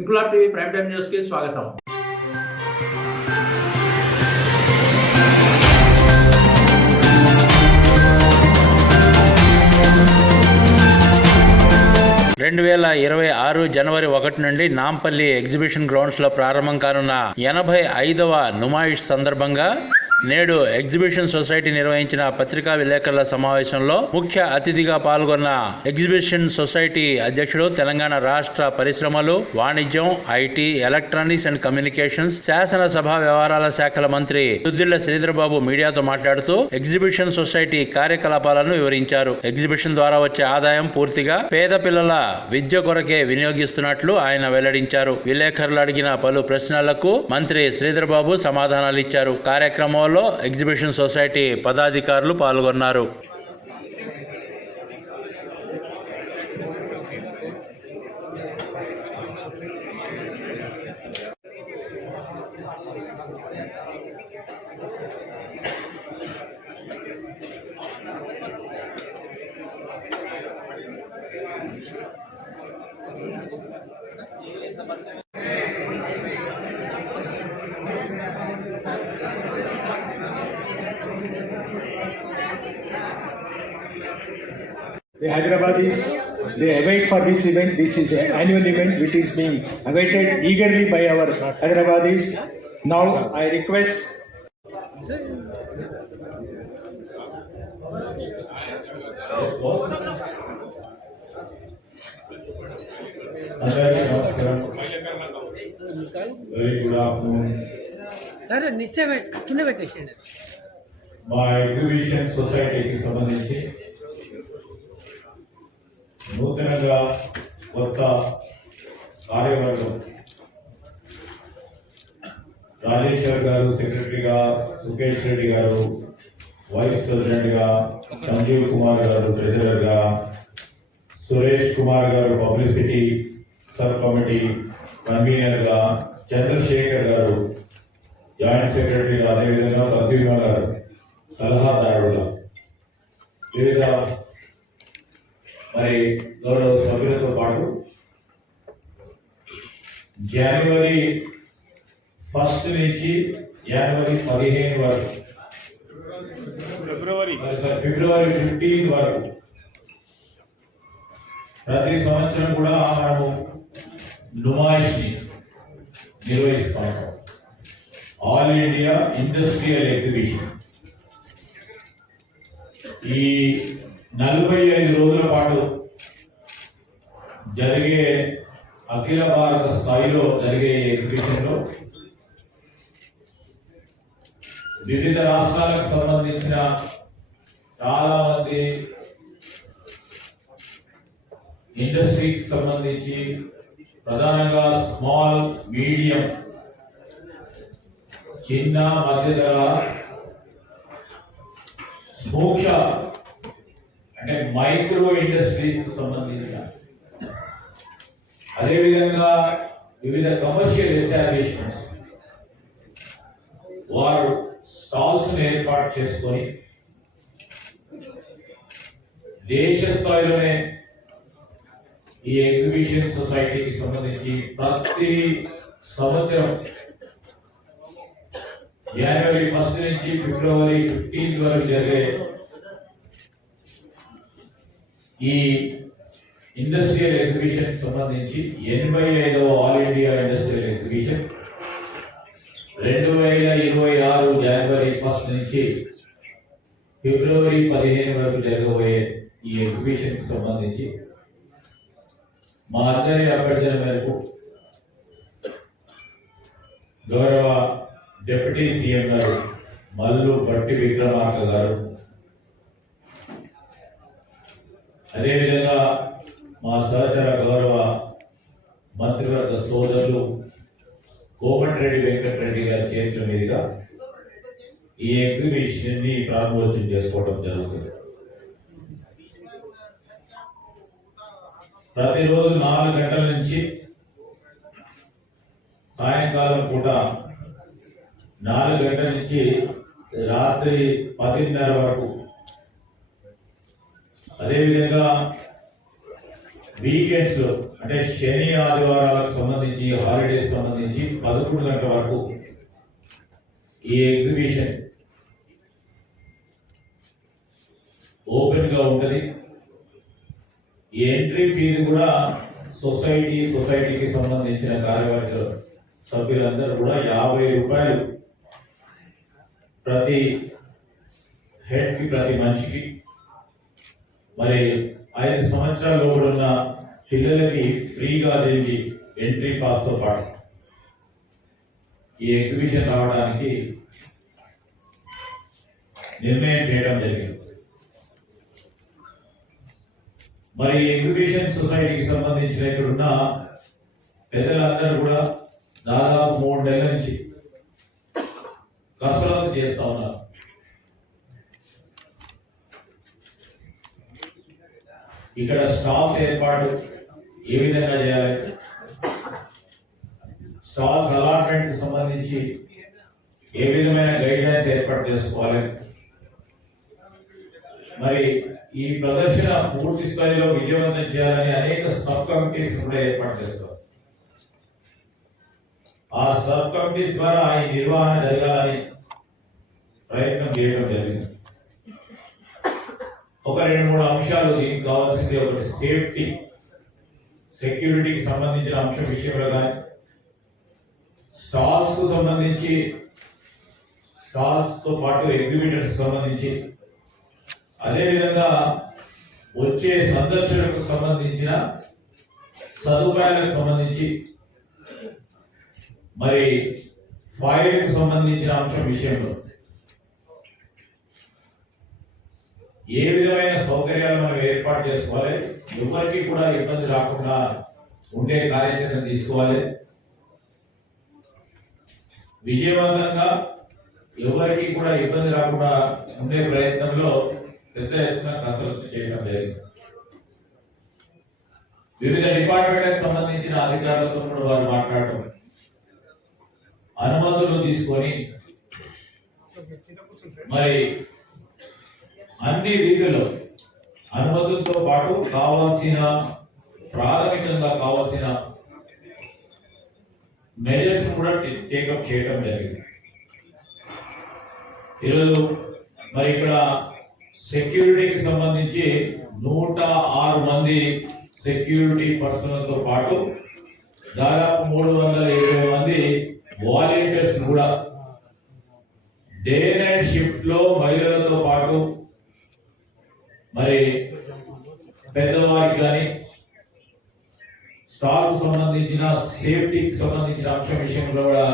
Inquilab TV prime time news కి స్వాగతం. జనవరి 1 నుండి నాంపల్లి ఎగ్జిబిషన్ గ్రౌండ్స్ లో ప్రారంభం కానున్న 85వ నుమాయిష్ సందర్భంగా నేడు ఎగ్జిబిషన్ సొసైటీ నిర్వహించిన పత్రికా విలేకరుల సమావేశంలో ముఖ్య అతిథిగా పాల్గొన్న ఎగ్జిబిషన్ సొసైటీ అధ్యక్షుడు, తెలంగాణ రాష్ట్ర పరిశ్రమలు, వాణిజ్యం, ఐటీ, ఎలక్ట్రానిక్స్ అండ్ కమ్యూనికేషన్స్, శాసనసభ వ్యవహారాల శాఖల మంత్రి దుద్దిళ్ల శ్రీధర్బాబు మీడియాతో మాట్లాడుతూ ఎగ్జిబిషన్ సొసైటీ కార్యకలాపాలను వివరించారు. ఎగ్జిబిషన్ ద్వారా వచ్చే ఆదాయం పూర్తిగా పేద పిల్లల విద్య కొరకే వినియోగిస్తున్నట్లు ఆయన వెల్లడించారు. విలేకరులు అడిగిన పలు ప్రశ్నలకు మంత్రి శ్రీధర్బాబు సమాధానాలిచ్చారు. కార్యక్రమంలో ఎగ్జిబిషన్ సొసైటీ పదాధికారులు పాల్గొన్నారు. The Hyderabadis, they await for this event. This is an annual event which is being awaited eagerly by our Hyderabadis. Now I request Very good afternoon. మా ఎగ్జిబిషన్ సొసైటీకి సంబంధించి నూతనంగా కొత్త కార్యవర్గం రాజేశ్వర్ గారు సెక్రటరీగా, సుకేష్ రెడ్డి గారు వైస్ ప్రెసిడెంట్గా, సంజీవ్ కుమార్ గారు ట్రెజరర్గా, సురేష్ కుమార్ గారు పబ్లిసిటీ సబ్ కమిటీ కన్వీనర్గా, చంద్రశేఖర్ గారు జాయింట్ సెక్రటరీగా, అదేవిధంగా ప్రతిభ గారు సలహాదారుడుగా, వివిధ మరి గౌరవ సభ్యులతో పాటు జనవరి 1 నుంచి జనవరి 15 వరకు, ఫిబ్రవరి 15 వరకు ప్రతి సంవత్సరం కూడా మనము నుమాయిష్ని నిర్వహిస్తాం. All India industrial exhibition. ఈ 45 రోజుల పాటు జరిగే అఖిల భారత స్థాయిలో జరిగే ఎగ్జిబిషన్లో వివిధ రాష్ట్రాలకు సంబంధించిన చాలా మంది ఇండస్ట్రీకి సంబంధించి, ప్రధానంగా స్మాల్, మీడియం, చిన్న, మధ్యధర, సూక్ష్మ అంటే మైక్రో ఇండస్ట్రీస్ కు సంబంధించిన, అదేవిధంగా వివిధ కమర్షియల్ ఎస్టాబ్లిష్మెంట్స్ వారు స్టాల్స్ ఏర్పాటు చేసుకొని దేశ స్థాయిలోనే ఈ ఎగ్జిబిషన్ సొసైటీకి సంబంధించి ప్రతి సంవత్సరం జనవరి 1 నుంచి ఫిబ్రవరి 15 వరకు జరిగే ఈ ఇండస్ట్రియల్ ఎగ్జిబిషన్ సంబంధించి 85వ ఆల్ ఇండియా ఇండస్ట్రియల్ ఎగ్జిబిషన్ 2026 జనవరి 1 నుంచి ఫిబ్రవరి 15 వరకు జరగబోయే ఈ ఎగ్జిబిషన్ కి సంబంధించి మా అందరి అభ్యర్థన మేరకు గౌరవ డిప్యూటీ సీఎం గారు మల్లు భట్టి విక్రమార్క గారు, అదేవిధంగా మా సహచర గౌరవ మంత్రివర్గ సోదరులు కోమటిరెడ్డి వెంకటరెడ్డి గారి చేతుల మీదుగా ఈ ఎగ్జిబిషన్ ని ప్రారంభోత్సవం చేసుకోవడం జరుగుతుంది. ప్రతిరోజు 4 గంటల నుంచి సాయంకాలం పూట 4 గంటల నుంచి రాత్రి 10:30 వరకు, అదేవిధంగా వీకెండ్స్ అంటే శని ఆదివారాలకు సంబంధించి హాలిడేస్ సంబంధించి 11 గంటల వరకు ఈ ఎగ్జిబిషన్ ఓపెన్ గా ఉంటుంది. ఈ ఎంట్రీ ఫీజు కూడా సొసైటీకి సంబంధించిన కార్యవర్గ సభ్యులందరూ కూడా 50 రూపాయలు ప్రతి హెడ్కి, ప్రతి మనిషికి. మరి 5 సంవత్సరాల లోపల ఉన్న పిల్లలకి ఫ్రీగా దీనికి ఎంట్రీ పాస్తో పాటు ఈ ఎగ్జిబిషన్ రావడానికి నిర్ణయం చేయడం జరిగింది. మరి ఎగ్జిబిషన్ సొసైటీకి సంబంధించిన ఇక్కడున్న పెద్దలందరూ కూడా దాదాపు 3 నెలల నుంచి కసరత్తు చేస్తా ఉన్నారు. ఇక్కడ స్టాల్స్ ఏర్పాటు ఏ విధంగా చేయాలి, స్టాల్స్ అలాట్మెంట్ సంబంధించి ఏ విధమైన గైడ్ లైన్స్ ఏర్పాటు చేసుకోవాలి, మరి ఈ ప్రదర్శన పూర్తి స్థాయిలో విజయవంతం చేయాలని అనేక సబ్ కమిటీస్ కూడా ఏర్పాటు చేస్తారు. ఆ సబ్ కమిటీ ద్వారా ఈ నిర్వహణ జరగాలని ప్రయత్నం చేయడం జరిగింది. ఒక 2-3 అంశాలు దీనికి కావాల్సింది. ఒకటి సేఫ్టీ, సెక్యూరిటీకి సంబంధించిన అంశం విషయంలో కానీ, స్టాల్స్ కు సంబంధించి, స్టాల్స్ తో పాటు ఎగ్జిబిటర్స్ సంబంధించి, అదేవిధంగా వచ్చే సందర్శకులకు సంబంధించిన సదుపాయాలకు సంబంధించి, మరి ఫైర్ కు సంబంధించిన అంశం విషయంలో ఏ విధమైన సౌకర్యాలు మనం ఏర్పాటు చేసుకోవాలి, ఎవరికి కూడా ఇబ్బంది రాకుండా ఉండే కార్యాచరణ తీసుకోవాలి. విజయవంతంగా ఎవరికి కూడా ఇబ్బంది రాకుండా ఉండే ప్రయత్నంలో పెద్ద ఎత్తున కసరత్తు చేయడం జరిగింది. వివిధ డిపార్ట్మెంట్లకు సంబంధించిన అధికారులతో కూడా వారు మాట్లాడటం, అనుమతులు తీసుకొని మరి అన్ని రీతిలో అనుమతులతో పాటు కావాల్సిన ప్రాథమికంగా కావాల్సిన మెజర్స్ కూడా టేకప్ చేయడం జరిగింది. ఈరోజు మరి ఇక్కడ సెక్యూరిటీకి సంబంధించి 106 మంది సెక్యూరిటీ పర్సనల్ తో పాటు దాదాపు 320 మంది వాలంటీర్స్ కూడా డే నైట్ షిఫ్ట్ లో మహిళలతో పాటు మరి పెద్దవారికి కానీ స్టాఫ్ సంబంధించిన సేఫ్టీకి సంబంధించిన అంశం విషయంలో కూడా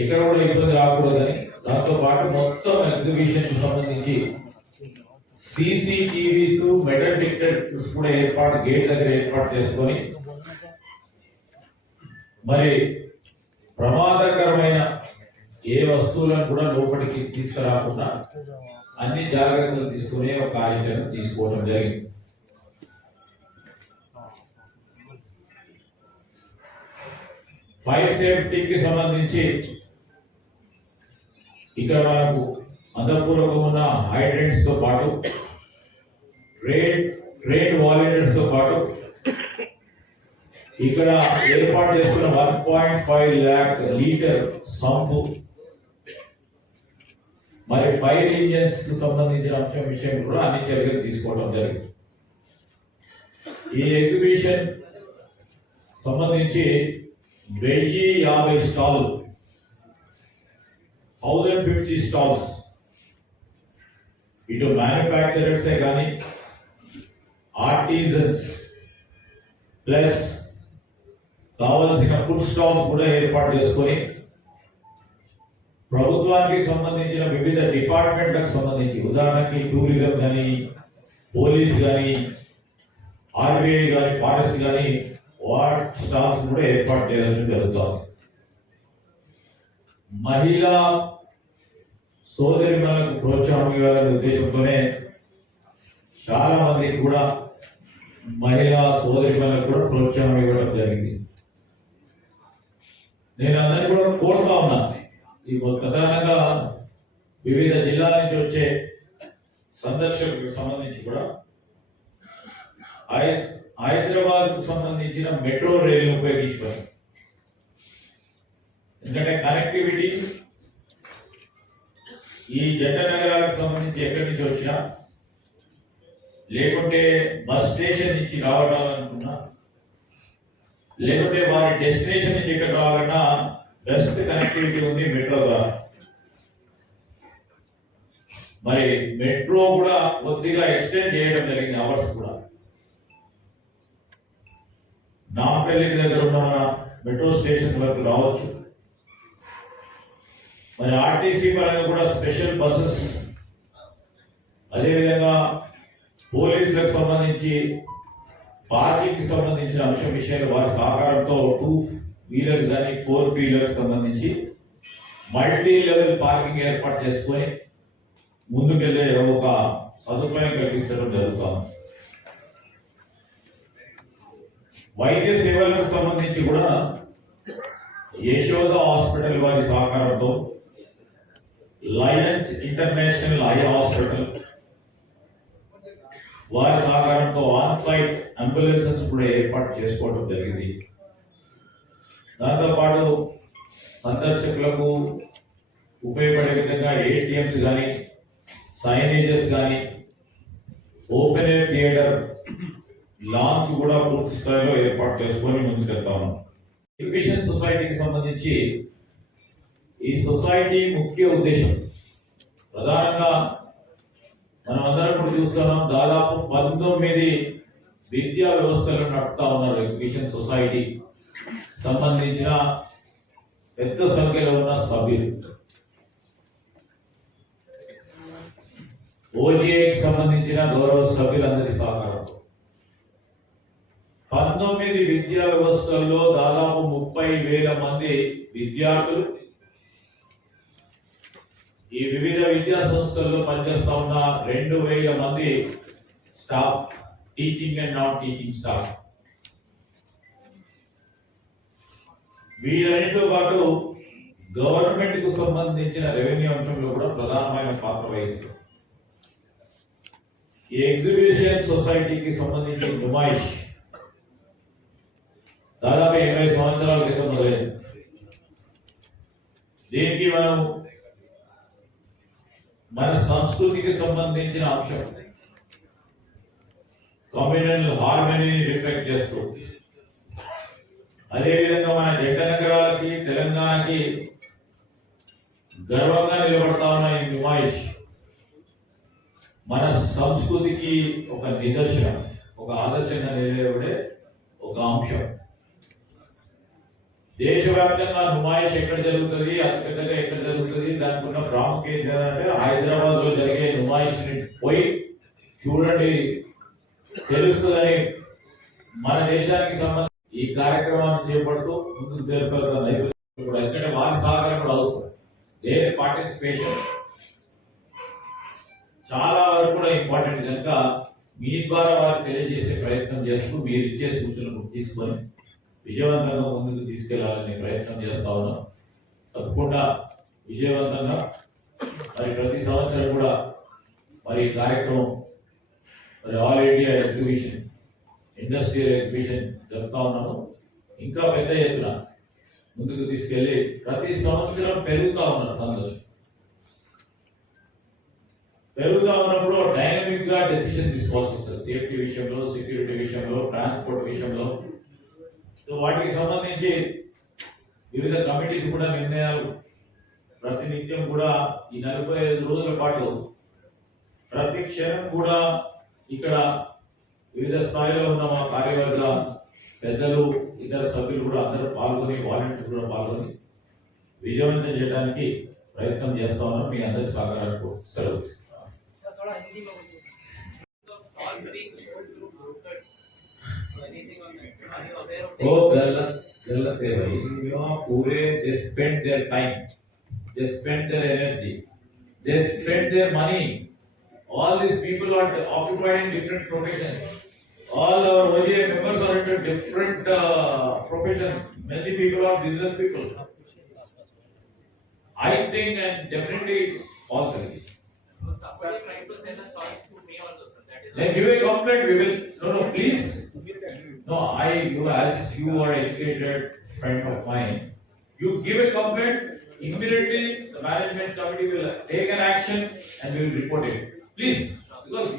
ఎక్కడ కూడా ఇబ్బంది రాకూడదని, దాంతో పాటు మొత్తం ఎగ్జిబిషన్ సంబంధించి CCTVs, మెటల్ డిటెక్టర్స్ కూడా గేట్ దగ్గర ఏర్పాటు చేసుకొని మరి ప్రమాదకరమైన ఏ వస్తువులను కూడా లోపలికి తీసుకురాకుండా అన్ని జాగ్రత్తలు తీసుకునే ఒక కార్యాచరణ తీసుకోవడం జరిగింది. ఫైర్ సేఫ్టీకి సంబంధించి ఇక్కడ మనకు అందపూర్వకమున్న హైడ్రెంట్స్ తో పాటు ట్రైన్ వాలంటీర్స్ తో పాటు ఇక్కడ ఏర్పాటు చేసుకున్న 1.5 lakh లీటర్ సంపు, మరి ఫైర్ ఇంజన్స్ కు సంబంధించిన అంశం విషయం కూడా అన్ని చర్యలు తీసుకోవడం జరిగింది. ఈ ఎగ్జిబిషన్ సంబంధించి 1050 స్టాల్, 1050 స్టాల్స్, ఇటు మ్యానుఫ్యాక్చరర్సే కానీ ఆర్టిజన్స్ ప్లస్ కావాల్సిన ఫుడ్ స్టాల్స్ కూడా ఏర్పాటు చేసుకొని ప్రభుత్వానికి సంబంధించిన వివిధ డిపార్ట్మెంట్లకు సంబంధించి, ఉదాహరణకి టూరిజం కానీ, పోలీస్ కానీ, ఆర్బీఐ కానీ, ఫారెస్ట్ కానీ వాట్ స్టాల్స్ కూడా ఏర్పాటు చేయడం జరుగుతుంది. మహిళా సోదరిమణులకు ప్రోత్సాహం ఇవ్వాలనే ఉద్దేశంతోనే చాలా మందికి కూడా మహిళా సోదరిమణులకు కూడా ప్రోత్సాహం ఇవ్వడం జరిగింది. నేను అందరినీ కూడా కోరుతా ఉన్నా, ఈ ప్రధానంగా వివిధ జిల్లాల నుంచి వచ్చే సందర్శకులకు సంబంధించి కూడా హైదరాబాద్ కు సంబంధించిన మెట్రో రైలు ఉపయోగించుకోవాలి. ఎందుకంటే కనెక్టివిటీ ఈ జంట నగరాలకు సంబంధించి ఎక్కడి నుంచి వచ్చినా, లేకుంటే బస్ స్టేషన్ నుంచి రావాలనుకున్నా, లేకుంటే వారి డెస్టినేషన్ నుంచి ఎక్కడ రావాలన్నా బెస్ట్ కనెక్టివిటీ ఉంది మెట్రో ద్వారా. మరి మెట్రో కూడా కొద్దిగా ఎక్స్టెండ్ చేయడం జరిగింది, అవర్స్ కూడా. నాంపల్లి దగ్గర ఉన్న మెట్రో స్టేషన్ వరకు రావచ్చు. మరి ఆర్టీసీ పరంగా కూడా స్పెషల్ బస్సెస్, అదేవిధంగా పోలీసులకు సంబంధించి పార్కింగ్ కి సంబంధించిన అంశం విషయంలో వారి సహకారంతో 2 వీలర్ కానీ 4 వీలర్ సంబంధించి మల్టీ లెవెల్ పార్కింగ్ ఏర్పాటు చేసుకొని ముందుకెళ్లే ఒక సదుపాయం కల్పించడం జరుగుతుంది. వైద్య సేవలకు సంబంధించి కూడా యశోద హాస్పిటల్ వారి సహకారంతో లయన్స్ ఇంటర్నేషనల్ ఐ హాస్పిటల్ వారి సహకారంతో ఆన్ సైట్ అంబులెన్సెస్ కూడా ఏర్పాటు చేసుకోవడం జరిగింది. దాంతోపాటు సందర్శకులకు ఉపయోగపడే విధంగా ఏటీఎంస్ కానీ, సైనేజెస్ కానీ, ఓపెన్ ఎయిర్ థియేటర్ లాంచ్ కూడా పూర్తి స్థాయిలో ఏర్పాటు చేసుకొని ముందుకెళ్తా ఉన్నాం. ఎడ్యుకేషన్ సొసైటీకి సంబంధించి ఈ సొసైటీ ముఖ్య ఉద్దేశం ప్రధానంగా మనం అందరం కూడా చూస్తున్నాం, దాదాపు 19 విద్యా వ్యవస్థలు నడుపుతా ఉన్నారు. ఎడ్యుకేషన్ సొసైటీ సంబంధించిన పెద్ద సంఖ్యలో ఉన్న సభ్యులు, ఓజీఐకి సంబంధించిన గౌరవ సభ్యులందరి సహకారం 19 విద్యా వ్యవస్థల్లో దాదాపు 30,000 మంది విద్యార్థులు ఈ వివిధ విద్యా సంస్థల్లో పనిచేస్తా ఉన్న 2,000 మంది staff, teaching and non teaching staff. వీరన్నిటితో పాటు గవర్నమెంట్ కు సంబంధించిన రెవెన్యూ అంశంలో కూడా ప్రధానమైన పాత్ర వహిస్తుంది. ఈ ఎగ్జిబిషన్ సొసైటీకి సంబంధించిన నుమాయిష్ దాదాపు 80 సంవత్సరాల క్రితం మొదలైంది. దీనికి మనం మన సంస్కృతికి సంబంధించిన అంశం కమ్యూనల్ హార్మనీని రిఫ్లెక్ట్ చేస్తూ, అదేవిధంగా మన జంట నగరాలకి, తెలంగాణకి గర్వంగా నిలబడతా ఉన్న ఈ నుమాయిష్ మన సంస్కృతికి ఒక నిదర్శనం, ఒక ఆదర్శంగా నిలబడే ఒక అంశం. దేశవ్యాప్తంగా నుమాయిష్ ఎక్కడ జరుగుతుంది, అతిపెద్దగా ఎక్కడ జరుగుతుంది, దానికి ఉన్న ప్రాముఖ్యత ఏంటంటే హైదరాబాద్ లో జరిగే నుమాయిష్ పోయి చూడండి తెలుస్తుందని మన దేశానికి సంబంధించి ఈ కార్యక్రమాన్ని చేపడుతూ ముందుకు జరుపుతున్నారు. ఎందుకంటే వారి సహకారం కూడా అవసరం, దేని పార్టిసిపేషన్ చాలా వరకు కూడా ఇంపార్టెంట్. కనుక మీ ద్వారా వారికి తెలియజేసే ప్రయత్నం చేస్తూ మీరు ఇచ్చే సూచనలు తీసుకొని విజయవంతంగా ముందుకు తీసుకెళ్లాలని ప్రయత్నం చేస్తా ఉన్నాం. తప్పకుండా విజయవంతంగా మరి ప్రతి సంవత్సరం కూడా మరి ఈ కార్యక్రమం మరి all India exhibition, industrial exhibition జరుపుతా ఉన్నాము. ఇంకా పెద్ద ఎత్తున ముందుకు తీసుకెళ్లి ప్రతి సంవత్సరం పెరుగుతా ఉన్నారు సందర్శనం. పెరుగుతా ఉన్నప్పుడు డైనమిక్ గా డెసిషన్ తీసుకోవాల్సి వస్తుంది. సేఫ్టీ విషయంలో, సెక్యూరిటీ విషయంలో, ట్రాన్స్పోర్ట్ విషయంలో. సో వాటికి సంబంధించి వివిధ కమిటీస్ కూడా నిర్ణయాలు ప్రతినిత్యం కూడా ఈ 45 రోజుల పాటు ప్రతి క్షణం కూడా ఇక్కడ వివిధ స్థాయిలో ఉన్న మా కార్యవర్గ పెద్దలు, ఇతర సభ్యులు కూడా అందరూ పాల్గొని, వాలంటీర్లు కూడా పాల్గొని విజయవంతం చేయడానికి ప్రయత్నం చేస్తా ఉన్నాం. మీ అందరి సహకారానికి సెలవు. गलत है भाई. पूरे they spend their time, they spend their energy, they spend their money. All these people are occupied in different professions. All our OGA members are into different professions. Many people are business people. think and definitely it's false allegation. Somebody tried to send a story to me also, sir. That is Then give a complaint, we will, no, please. No, as you are educated friend of mine, you give a complaint, immediately the management committee will take an action and we will report it. Please, because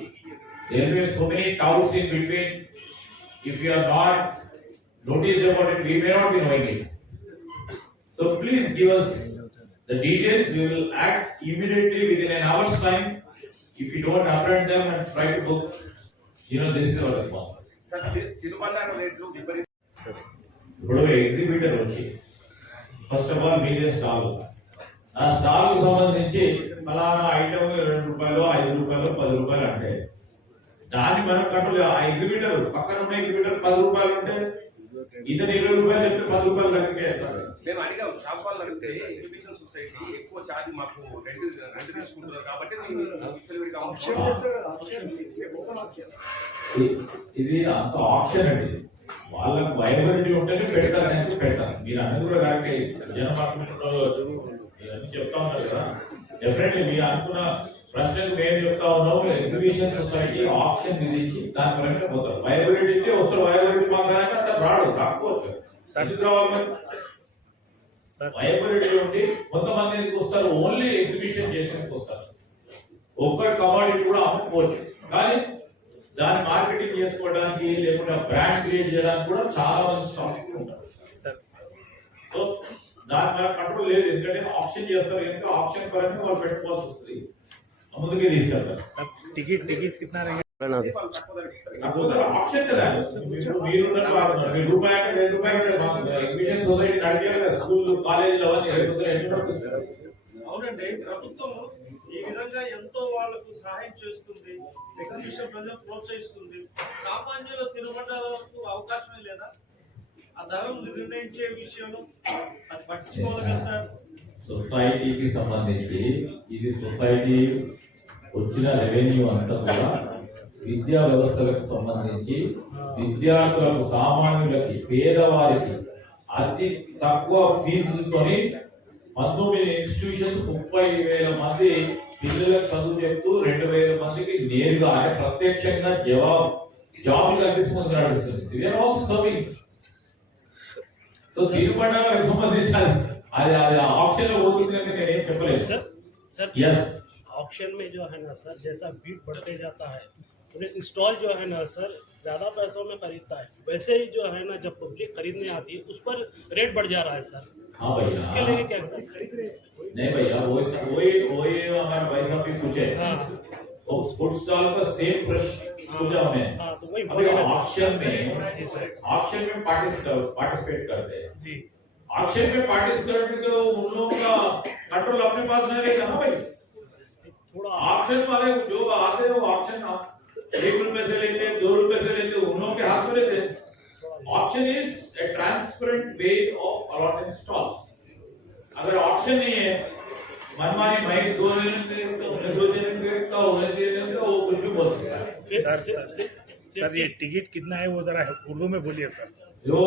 there will be so many doubts in between. If you are not noticed about it, we may not be knowing it. So please give us the details, we will act immediately within an hour's time. If you don't apprehend them and try to book, this is our response. Tirumala రేట్లు విపరీత ఇప్పుడు exhibitor వచ్చి first of all మీదే stall ఆ stall కు సంబంధించి ఫలానా item ₹2 ₹5 ₹10 అంటే దాన్ని మనం కంట్రోల్ ఆ ఎగ్జిబిటర్ పక్కన ఉన్న ఎగ్జిబిటర్ ₹10 ఉంటే ఇతను ₹20 చెప్తే ₹10 లెక్కేస్తాడు. మేము అడిగాం షాప్ వాళ్ళు అడిగితే ఎగ్జిబిషన్ సొసైటీ ఎక్కువ ఛార్జ్ మాకు రెంట్ తీసుకుంటున్నారు కాబట్టి ఇది అంత ఆప్షన్ అండి, వాళ్ళకి వయబిలిటీ ఉంటేనే పెడతారు అనేది పెడతారు. మీరు అన్ని కూడా కరెక్టే, జనం అనుకుంటున్నారు ఇవన్నీ చెప్తా ఉన్నారు కదా. డెఫినెట్లీ మీరు అనుకున్న ప్రశ్నలు మేము చెప్తా ఉన్నాం. ఎగ్జిబిషన్ సొసైటీ ఆప్షన్ విధించి దాని పరంగా పోతారు. వయబిలిటీ ఇస్తే వస్తారు, వయబిలిటీ మాకు అంత రాడు రాకపోవచ్చు. వయబిలిటీ ఉండి కొంతమంది ఎందుకు వస్తారు, ఓన్లీ ఎగ్జిబిషన్ చేసేందుకు వస్తారు. ఒక్కటి కమాడిటీ కూడా అమ్ముకోవచ్చు, కానీ దాన్ని మార్కెటింగ్ చేసుకోవడానికి లేకుంటే బ్రాండ్ క్రియేట్ చేయడానికి కూడా చాలా మంది స్టాక్స్ ఉంటారు. సో దాని మీద కంట్రోల్ లేదు, ఎందుకంటే ఆప్షన్ చేస్తారు, ఎందుకంటే ఆప్షన్ పరంగా వాళ్ళు పెట్టుకోవాల్సి వస్తుంది, ముందుకే తీసుకెళ్తారు. टिकट कितना रहेगा? ఆప్షన్ కదా, మీరు ₹1 ₹2 ఎగ్జిబిషన్ సొసైటీ నడిపే కదా, స్కూల్ కాలేజీలు అవన్నీ అవునండి, ప్రభుత్వం ఈ విధంగా ఎంతో వాళ్ళకు సహాయం చేస్తుంది, ఎగ్జిబిషన్ ప్రజలు ప్రోత్సహిస్తుంది. సామాన్యుల తినుబండాలకు అవకాశమే లేదా? ఆ ధరలు నిర్ణయించే విషయంలో అది పట్టించుకోవాలి కదా సార్. సొసైటీకి సంబంధించి ఇది సొసైటీ వచ్చిన రెవెన్యూ అంతా కూడా విద్యా వ్యవస్థలకు సంబంధించి విద్యార్థులకు, సామాన్యులకి, పేదవారికి అతి తక్కువ ఫీజులతోని 19 ఇన్స్టిట్యూషన్స్ 30,000 మంది పిల్లలకు చదువు చెప్తూ 2,000 మందికి నేరుగా అంటే ప్రత్యక్షంగా జాబ్ కల్పిస్తుంది నడుస్తుంది. ఇదే ఆల్సో సర్వింగ్. సో తిరుపతికి సంబంధించాలి అది ఆప్షన్ లో పోతుంది అంటే నేనేం చెప్పలేదు. सर यस, ऑप्शन में जो है ना सर, जैसा बीट बढ़ते जाता है उन्हें स्टॉल जो है ना सर ज्यादा पैसों में खरीदता है, वैसे ही जो है ना जब पब्लिक खरीदने आती है उस पर रेट बढ़ जा रहा है सर. हाँ भैया, इसके लिए क्या सर? नहीं भैया, वही हमारे भाई साहब भी पूछे. हाँ फूड स्टॉल का सेम प्रश्न पूछा हमने. हाँ, तो वही अभी बोलेगा सर. ऑप्शन में जी सर. पार्टिसिपेट करते हैं. जी ऑप्शन में पार्टिसिपेट तो उन लोगों का कंट्रोल अपने पास नहीं रहेगा ना भाई. थोड़ा ऑप्शन वाले जो आते हैं वो ऑप्शन ₹1 से लेते, ₹2 से लेते, उन लोगों के हाथ में रहते. Option is a transparent way of allotting stalls. अगर ऑप्शन नहीं है, मनमानी भाई 2 दिन देखता वो कुछ भी बोल सकता है. सर ये टिकट कितना है वो जरा उर्दू में बोलिए सर. जो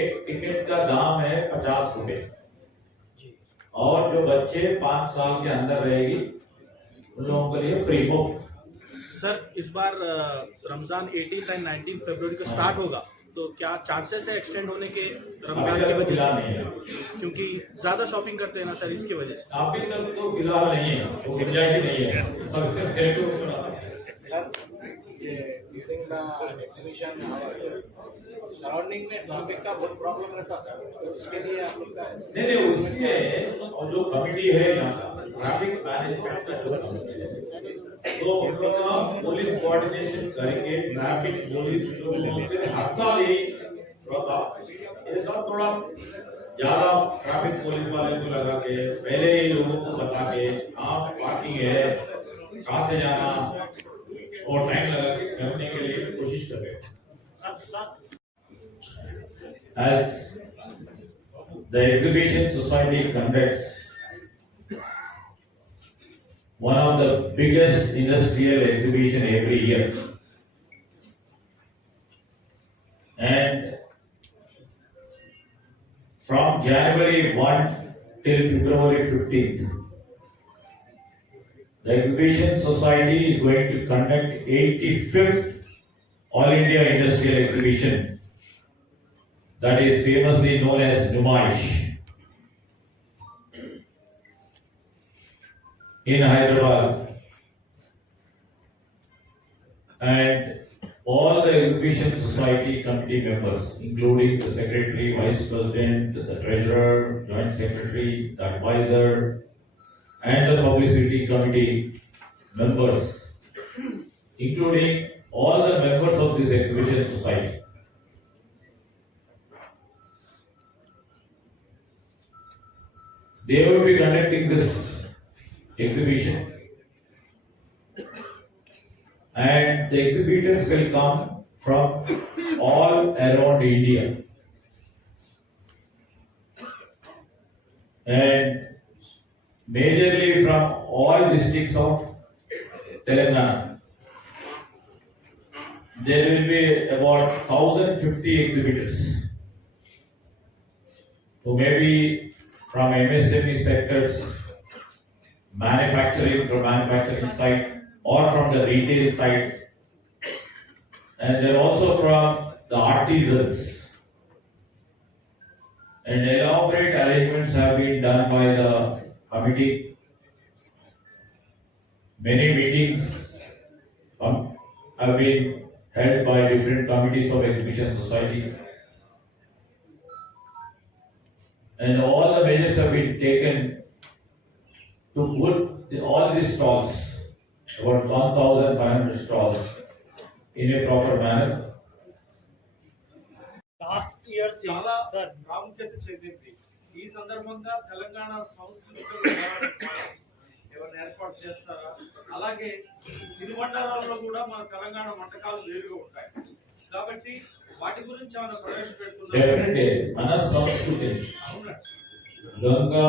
एक टिकट का दाम है ₹50 और जो बच्चे 5 साल के अंदर रहेगी उन लोगों के लिए फ्री मुफ्त. सर इस बार रमजान 18 एंड 19 फरवरी को स्टार्ट होगा, तो क्या चांसेस है एक्सटेंड होने के रमजान की वजह से? नहीं है, क्योंकि ज्यादा शॉपिंग करते हैं ना सर, इसकी वजह से. अभी तक तो फिलहाल नहीं है, वो गुंजाइश ही नहीं है. सराउंडिंग में ट्रैफिक का बहुत प्रॉब्लम रहता है, उसके लिए आप लोग का नहीं उसमें और जो कमिटी है यहाँ का ट्रैफिक मैनेजमेंट का जो कमिटी है, तो उन लोग का पुलिस कोऑर्डिनेशन करेंगे. ट्रैफिक पुलिस लोगों से हर साल यही होता, ये सब थोड़ा ज्यादा ट्रैफिक पुलिस वाले को लगा के पहले ही लोगों को बता के कहाँ पार्किंग है, कहाँ से जाना, और टाइम लगा के करने के लिए कोशिश कर रहे हैं. As the exhibition society conducts one of the biggest industrial exhibition every year, and from January 1 till February 15th, The Exhibition Society is going to conduct 85th All India Industrial Exhibition, that is famously known as Numaish, in Hyderabad. And all the Exhibition Society committee members, including the secretary, vice president, the treasurer, joint secretary, the advisor, and the publicity committee members, including all the members of this Exhibition Society, they will be conducting this exhibition, and the exhibitors will come from all around India. And majorly from all districts of Telangana. There will be about 1,050 exhibitors who may be from MSME sectors, manufacturing from manufacturing side, or from the retail side, and they're also from the artisans. And elaborate arrangements have been done by the committee. Many meetings have been held by different committees of Exhibition Society. And all the measures have been taken to put all these stalls, about 1,500 stalls, in a proper manner. Last year చాలా sir ప్రాముఖ్యత చెందింది. ఈ సందర్భంగా తెలంగాణ సంస్కృతిక ఏమైనా ఏర్పాటు చేస్తారా? అలాగే తినుబండారాల్లో కూడా మన తెలంగాణ వంటకాలు వేరుగా ఉంటాయి కాబట్టి వాటి గురించి ఏమైనా ప్రవేశపెడుతున్నారు? Definitely, మన సంస్కృతి అవునండి. గంగా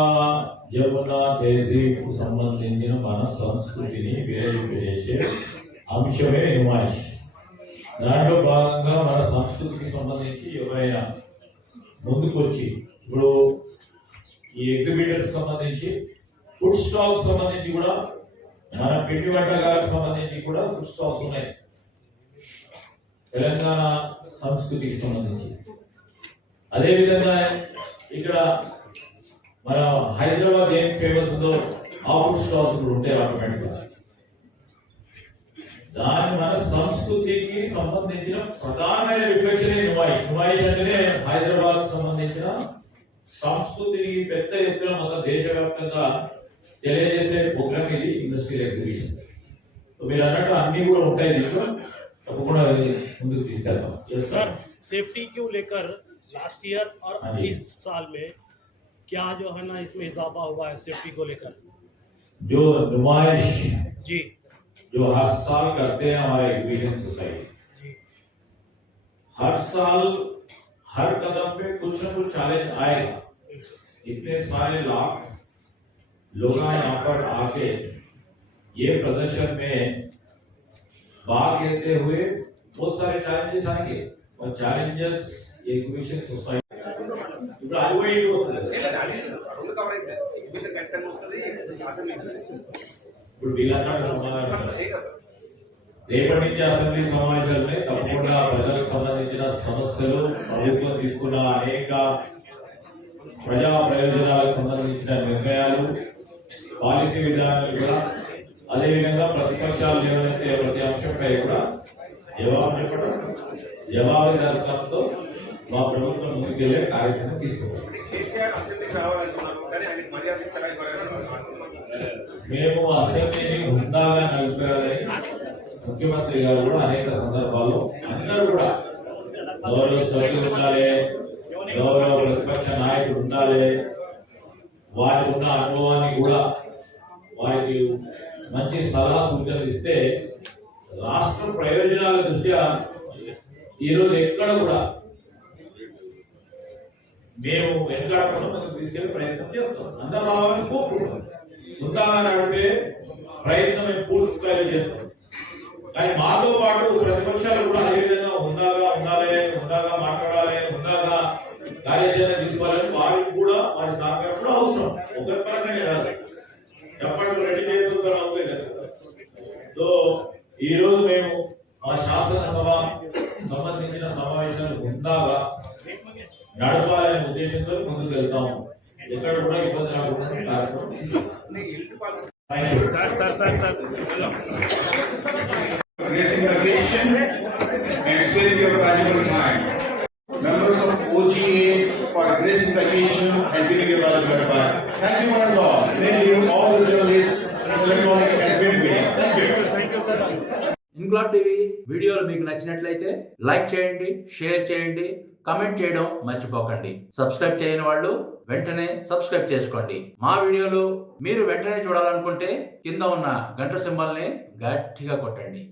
యమున తేజీకు సంబంధించిన మన సంస్కృతిని వేరేసే అంశమే నుమాయిష్. దాంట్లో భాగంగా మన సంస్కృతికి సంబంధించి ఎవరైనా ముందుకొచ్చి, ఇప్పుడు ఈ ఎగ్జిబిటర్ సంబంధించి ఫుడ్ స్టాల్ సంబంధించి కూడా, మన పిండి వంటకాలకు సంబంధించి కూడా ఫుడ్ స్టాల్స్ ఉన్నాయి తెలంగాణ సంస్కృతికి సంబంధించి. అదేవిధంగా ఇక్కడ మన హైదరాబాద్ ఏం ఫేమస్ ఉందో ఆ ఫుడ్ స్టాల్స్ కూడా ఉంటాయి ఆటోమేటిక్గా. దాని మన సంస్కృతికి సంబంధించిన ప్రధానమైన రిఫ్లెక్షన్ నుమాయిష్. నుమాయిష్ అంటేనే హైదరాబాద్ సంబంధించిన సంస్కృతిని పెద్ద ఎత్తున మొత్తం దేశవ్యాప్తంగా తెలియజేసే ప్రోగ్రామ్ ఇది ఇండస్ట్రియల్ ఎగ్జిబిషన్. మీరు అన్నట్టు అన్ని కూడా ఉంటాయి, దీంట్లో తప్పకుండా ముందుకు తీసుకెళ్తాం. सर सेफ्टी को लेकर लास्ट ईयर और हाँ जी। इस साल में क्या जो है ना इसमें इजाफा हुआ है सेफ्टी को लेकर? जो नुमाइश जी जो हर साल करते हैं हमारे एग्जीबिशन सोसाइटी, जी हर साल हर कदम पे कुछ न कुछ चैलेंज आएगा. इतने सारे लाख लोग यहाँ पर आके ये प्रदर्शन में भाग लेते हुए बहुत सारे चैलेंजेस आएंगे, और चैलेंजेस एग्जीबिशन सोसाइटी ఇప్పుడు అది పోయి ఇటు వస్తుంది. రెండు కవర్ అయితే ఎగ్జిబిషన్ కన్సర్న్ వస్తుంది, అసెంబ్లీ ఇప్పుడు వీళ్ళందరూ రేపటి నుంచి అసెంబ్లీ సమావేశాలనే తప్పకుండా ప్రజలకు సంబంధించిన సమస్యలు, ప్రభుత్వం తీసుకున్న అనేక ప్రజా ప్రయోజనాలకు సంబంధించిన నిర్ణయాలు, పాలసీ విధానాలు కూడా, అదేవిధంగా ప్రతిపక్షాలు లేవనెత్తే ప్రతి అంశంపై కూడా జవాబు చెప్పడం, జవాబుదారితనంతో మా ప్రభుత్వం ముందుకెళ్లే కార్యక్రమం తీసుకోవాలి. కేసీఆర్ అసెంబ్లీకి రావాలనుకున్నారు కానీ ఆయనకి మర్యాద ఇస్తారా? మేము అసెంబ్లీని హుందాగా నడిపాలని ముఖ్యమంత్రి గారు కూడా అనేక సందర్భాల్లో అందరూ కూడా గౌరవ సభ్యులు ఉండాలి, గౌరవ ప్రతిపక్ష నాయకుడు ఉండాలి, వారికి ఉన్న అనుభవాన్ని కూడా వారికి మంచి సలహా సూచనలు ఇస్తే రాష్ట్ర ప్రయోజనాల దృష్ట్యా ఈరోజు ఎక్కడ కూడా మేము వెనకాడకుండా తీసుకెళ్లే ప్రయత్నం చేస్తాం. అందరూ రావాలని కోరుకుంటాం, ముందుగా నడిపే ప్రయత్నం మేము పూర్తి స్థాయిలో చేస్తాం. కానీ మాతో పాటు ప్రతిపక్షాలు కూడా అదేవిధంగా ఉందాగా ఉండాలి, ఉందాగా మాట్లాడాలి, ఉందాగా కార్యాచరణ తీసుకోవాలని వారికి కూడా వారి సహకారం కూడా అవసరం. ఒక పరంగా చెప్పడం రెడీ చేయడం అవుతుంది కదా. కూడా ఇబ్బంది రాకుండా ఈ కార్యక్రమం తీసుకుంటాం. Thank you. Gracing the occasion and sparing your valuable time. Members of OGA for gracing the occasion and giving your valuable time. Thank you one and all. Thank you all the journalists, electronic and print media. Thank you. Inquilab TV వీడియోలు మీకు నచ్చినట్లయితే like చేయండి, share చేయండి, comment చేయడం మర్చిపోకండి. Subscribe చేయని వాళ్ళు వెంటనే సబ్స్క్రైబ్ చేసుకోండి. మా వీడియోలు మీరు వెంటనే చూడాలనుకుంటే కింద ఉన్న గంట సింబల్ని గట్టిగా కొట్టండి.